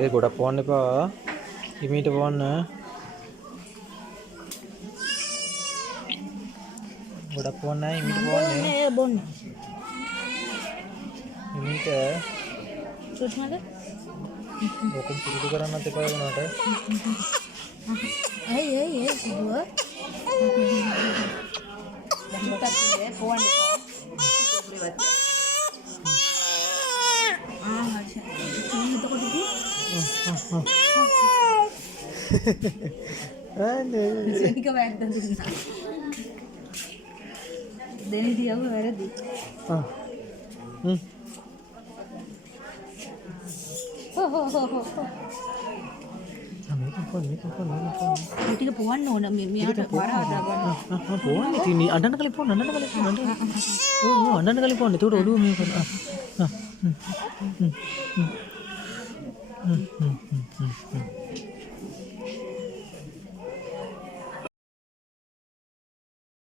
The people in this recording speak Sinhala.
ඒ ගොඩක් පොවන්න එපා. හිමීට පොවන්න. ගොඩක් පොවන්න නැහැ හිමීට පොවන්නේ. නෑ බොන්න. හිමීට සුත්මද? ඔකම් පුරුදු කරන්නත් එපා වුණාට. ඇයි සුදුව? දැන් පොවන්න එපා. දෙනික වැරද්ද දුන්නා. දෙනි දියව වැරදි. ටික පොවන්න ඕන මෙයාට වර හදා ගන්න. පොවන්න ඉතින් අඬන කලින් පොවන්න අඬන කලින් පොවන්න. ඔව් අඬන කලින් පොවන්න. ඒකට ඔළුව මේ කරා.